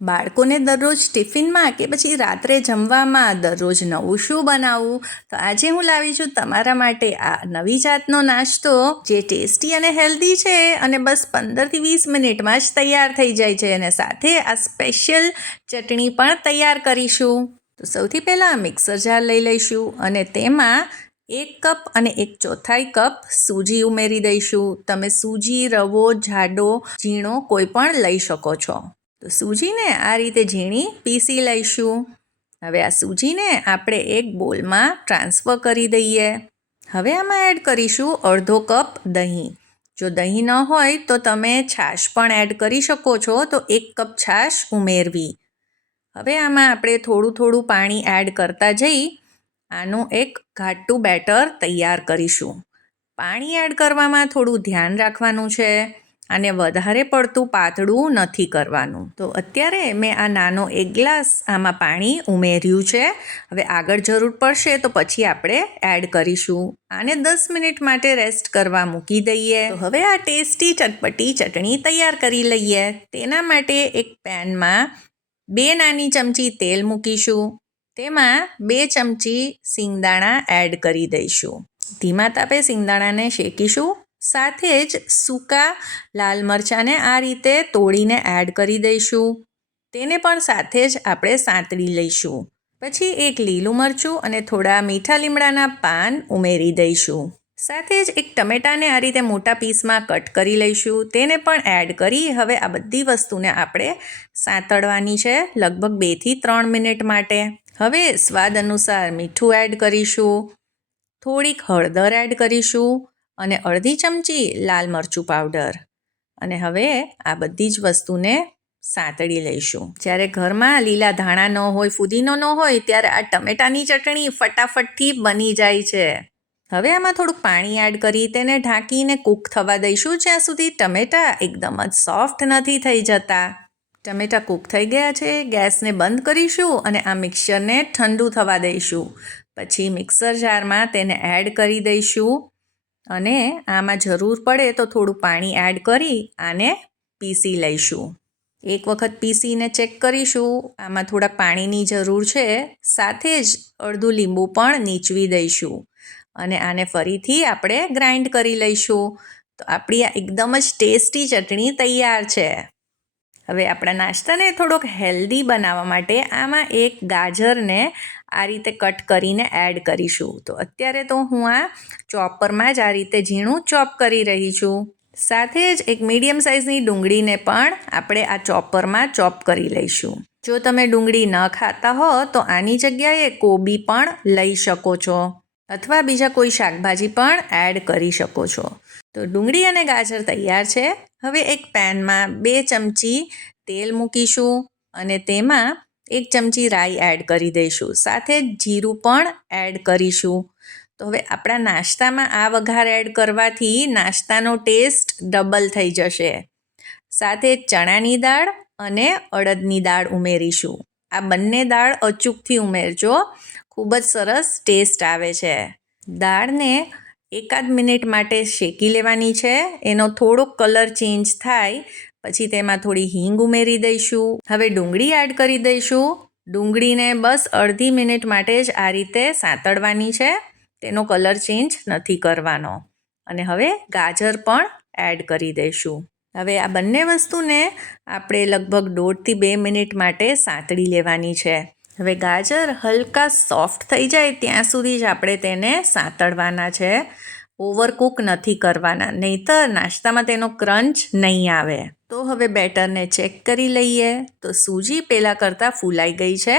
બાળકોને દરરોજ ટિફિનમાં કે પછી રાત્રે જમવામાં દરરોજ નવું શું બનાવવું? તો આજે હું લાવી છું તમારા માટે આ નવી જાતનો નાસ્તો, જે ટેસ્ટી અને હેલ્ધી છે અને બસ પંદરથી વીસ મિનિટમાં જ તૈયાર થઈ જાય છે અને સાથે આ સ્પેશિયલ ચટણી પણ તૈયાર કરીશું. તો સૌથી પહેલાં મિક્સર જાર લઈ લઈશું અને તેમાં એક કપ અને એક ચોથાઈ કપ સૂજી ઉમેરી દઈશું. તમે સૂજી, રવો, જાડો, ઝીણો કોઈ પણ લઈ શકો છો. તો સૂજીને આ રીતે ઝીણી પીસી લઈશું. હવે આ સૂજીને આપણે એક બોલમાં ટ્રાન્સફર કરી દઈએ. હવે આમાં એડ કરીશું અડધો કપ દહીં. જો દહીં ન હોય તો તમે છાશ પણ એડ કરી શકો છો, તો એક કપ છાશ ઉમેરવી. હવે આમાં આપણે થોડું થોડું પાણી એડ કરતા જઈ આનું એક ઘાટું બેટર તૈયાર કરીશું. પાણી એડ કરવામાં થોડું ધ્યાન રાખવાનું છે. અને વધારે પડતું પાતળું નથી કરવાનું. તો અત્યારે મેં આ નાનો એક ગ્લાસ આમાં પાણી ઉમેર્યું છે. હવે આગળ જરૂર પડશે તો પછી આપણે એડ કરીશું. આને દસ મિનિટ માટે રેસ્ટ કરવા મૂકી દઈએ. હવે આ ટેસ્ટી ચટપટી ચટણી તૈયાર કરી લઈએ. તેના માટે એક પેનમાં બે નાની ચમચી તેલ મૂકીશું. તેમાં બે ચમચી સિંગદાણા એડ કરી દઈશું. ધીમા તાપે સિંગદાણાને શેકીશું. સાથે જ સૂકા, લાલ મરચાંને આ રીતે તોડીને એડ કરી દઈશું. તેને પણ સાથે જ આપણે સાંતળી લઈશું. પછી એક લીલું મરચું અને થોડા મીઠા લીમડાના પાન ઉમેરી દઈશું. સાથે જ એક ટમેટાને આ રીતે મોટા પીસમાં કટ કરી લઈશું. તેને પણ એડ કરી હવે આ બધી વસ્તુને આપણે સાંતળવાની છે લગભગ બેથી ત્રણ મિનિટ માટે. હવે સ્વાદ અનુસાર મીઠું એડ કરીશું. થોડીક હળદર એડ કરીશું. અને અડધી ચમચી લાલ મરચું પાવડર અને હવે આ બધી જ વસ્તુને સાંતળી લઈશું. જ્યારે ઘરમાં લીલા ધાણા ન હોય, ફુદીનો ન હોય, ત્યારે આ ટમેટાની ચટણી ફટાફટથી બની જાય છે. હવે આમાં થોડુંક પાણી એડ કરી તેને ઢાંકીને કૂક થવા દઈશું. જ્યાં સુધી ટમેટા એકદમ જ સોફ્ટ નથી થઈ જતા. ટમેટા કૂક થઈ ગયા છે, ગેસને બંધ કરીશું અને આ મિક્સરને ઠંડુ થવા દઈશું. પછી મિક્સર જારમાં તેને એડ કરી દઈશું. અને આમાં જરૂર પડે તો થોડું પાણી એડ કરી આને પીસી લઈશું. એક વખત પીસીને ચેક કરીશું. આમાં થોડાક પાણીની જરૂર છે. સાથે જ અડધું લીંબુ પણ નીચવી દઈશું. અને આને ફરીથી આપણે ગ્રાઇન્ડ કરી લઈશું. તો આપણી આ એકદમ જ ટેસ્ટી ચટણી તૈયાર છે. હવે આપણા નાસ્તાને થોડોક હેલ્ધી બનાવવા માટે આમાં એક ગાજરને આ રીતે કટ કરીને એડ કરીશું. તો અત્યારે તો હું આ ચોપરમાં જ આ રીતે ઝીણું ચોપ કરી રહી છું. સાથે જ એક મીડિયમ સાઇઝની ડુંગળીને પણ આપણે આ ચોપરમાં ચોપ કરી લઈશું. જો તમે ડુંગળી ન ખાતા હો, તો આની જગ્યાએ કોબી પણ લઈ શકો છો. અથવા બીજા કોઈ શાકભાજી પણ એડ કરી શકો છો. તો ડુંગળી અને ગાજર તૈયાર છે. હવે એક પેનમાં બે ચમચી તેલ મૂકીશું અને તેમાં એક ચમચી રાઈ એડ કરી દઈશું. સાથે જીરું પણ એડ કરીશું. તો હવે આપણા નાસ્તામાં આ વઘાર એડ કરવાથી નાસ્તાનો ટેસ્ટ ડબલ થઈ જશે. સાથે ચણાની દાળ અને અડદની દાળ ઉમેરીશું. આ બંને દાળ અચૂકથી ઉમેરજો. ખૂબ જ સરસ ટેસ્ટ આવે છે. દાળને એકાદ મિનિટ માટે શેકી લેવાની છે. એનો થોડોક કલર ચેન્જ થાય, પછી તેમાં થોડી હિંગ ઉમેરી દઈશું. હવે ડુંગળી એડ કરી દઈશું. ડુંગળીને બસ અડધી મિનિટ માટે જ આ રીતે સાંતળવાની છે. તેનો કલર ચેન્જ નથી કરવાનો. અને હવે ગાજર પણ એડ કરી દઈશું. હવે આ બંને વસ્તુને આપણે લગભગ દોઢથી બે મિનિટ માટે સાંતળી લેવાની છે. હવે ગાજર હલકા સોફ્ટ થઈ જાય ત્યાં સુધી જ આપણે તેને સાંતળવાના છે. ઓવરકુક નથી કરવાના, નહીંતર નાસ્તામાં તેનો ક્રંચ નહીં આવે. તો હવે બેટરને ચેક કરી લઈએ. તો સૂજી પહેલાં કરતાં ફૂલાઈ ગઈ છે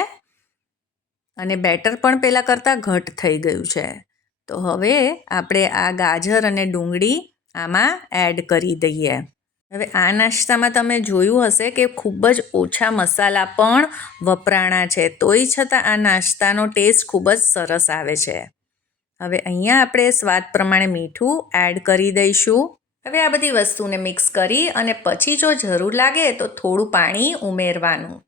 અને બેટર પણ પહેલાં કરતાં ઘટ થઈ ગયું છે. તો હવે આપણે આ ગાજર અને ડુંગળી આમાં એડ કરી દઈએ. હવે આ નાસ્તામાં તમે જોયું હશે કે ખૂબ જ ઓછા મસાલા પણ વપરાણા છે. તોય છતાં આ નાસ્તાનો ટેસ્ટ ખૂબ જ સરસ આવે છે. હવે અહીંયા આપણે સ્વાદ પ્રમાણે મીઠું એડ કરી દઈશું. હવે આ બધી વસ્તુને મિક્સ કરી અને પછી જો જરૂર લાગે તો થોડું પાણી ઉમેરવાનું.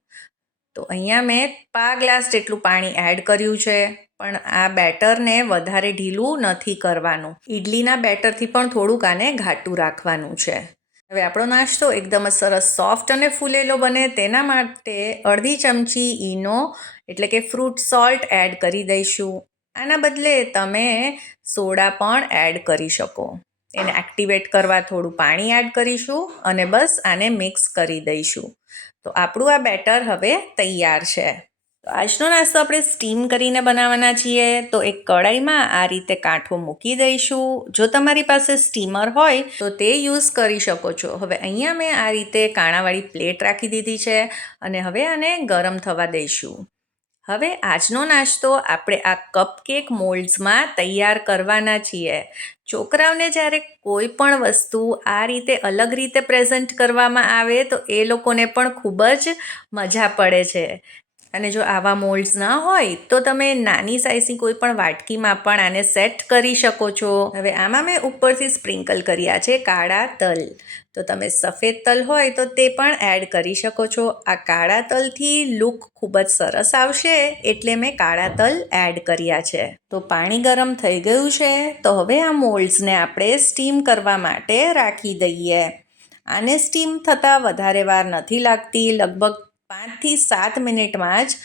તો અહીંયા મેં પા ગ્લાસ જેટલું પાણી એડ કર્યું છે, પણ આ બેટરને વધારે ઢીલું નથી કરવાનું. ઇડલીના બેટરથી પણ થોડુંક આને ઘાટું રાખવાનું છે. હવે આપણો નાસ્તો એકદમ જ સરસ સોફ્ટ અને ફૂલેલો બને. તેના માટે અડધી ચમચી ઈનો, એટલે કે ફ્રૂટ સોલ્ટ એડ કરી દઈશું. આના બદલે તમે સોડા પણ એડ કરી શકો. એને એક્ટિવેટ કરવા થોડું પાણી એડ કરીશું અને બસ આને મિક્સ કરી દઈશું. તો આપણું આ બેટર હવે તૈયાર છે. આજનો નાસ્તો આપણે સ્ટીમ કરીને બનાવવાના છીએ. તો એક કડાઈમાં આ રીતે કાંઠો મૂકી દઈશું. જો તમારી પાસે સ્ટીમર હોય, તો તે યુઝ કરી શકો છો. હવે અહીંયા મેં આ રીતે કાણાવાળી પ્લેટ રાખી દીધી છે અને હવે આને ગરમ થવા દઈશું. હવે આજનો નાસ્તો આપણે આ કપકેક મોલ્ડ્સમાં તૈયાર કરવાના છીએ. છોકરાઓને જ્યારે કોઈ પણ વસ્તુ આ રીતે અલગ રીતે પ્રેઝન્ટ કરવામાં આવે, તો એ લોકોને પણ ખૂબ જ મજા પડે છે. અને જો આવા મોલ્ડ્સ ના હોય, તો તમે નાની સાઇઝની કોઈ પણ વાટકીમાં પણ આને સેટ કરી શકો છો. હવે આમાં મેં ઉપરથી સ્પ્રિંકલ કર્યા છે કાળા તલ. તો તમે સફેદ તલ હોય, તો તે પણ એડ કરી શકો છો. આ કાળા તલથી લુક ખૂબ જ સરસ આવશે, એટલે મેં કાળા તલ એડ કર્યા છે. તો પાણી ગરમ થઈ ગયું છે. તો હવે આ મોલ્ડ્સને આપણે સ્ટીમ કરવા માટે રાખી દઈએ. આને સ્ટીમ થતાં વધારે વાર નથી લાગતી. લગભગ પાંચથી સાત મિનિટમાં જ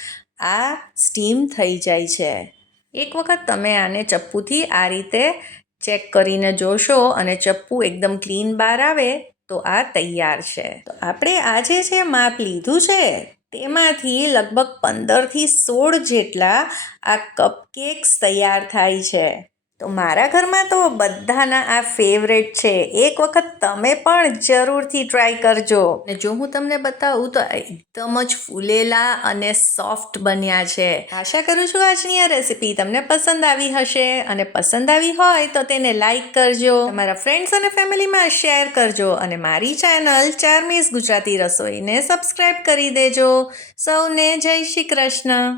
આ સ્ટીમ થઈ જાય છે. એક વખત તમે આને ચપ્પુથી આ રીતે ચેક કરીને જોશો અને ચપ્પુ એકદમ ક્લીન બહાર આવે તો આ તૈયાર છે. તો આપણે આજે જે માપ લીધું છે તેમાંથી લગભગ પંદરથી સોળ જેટલા આ કપકેક્સ તૈયાર થાય છે. તો મારા ઘરમાં તો બધાના આ ફેવરેટ છે. એક વખત તમે પણ જરૂરથી ટ્રાય કરજો. ને જો હું તમને બતાવું તો એકદમ જ ફૂલેલા અને સોફ્ટ બન્યા છે. આશા કરું છું આજની આ રેસીપી તમને પસંદ આવી હશે. અને પસંદ આવી હોય તો તેને લાઈક કરજો. તમારા ફ્રેન્ડ્સ અને ફેમિલીમાં શેર કરજો. અને મારી ચેનલ ચાર મિસ ગુજરાતી રસોઈને સબસ્ક્રાઈબ કરી દેજો. સૌને જય શ્રી કૃષ્ણ.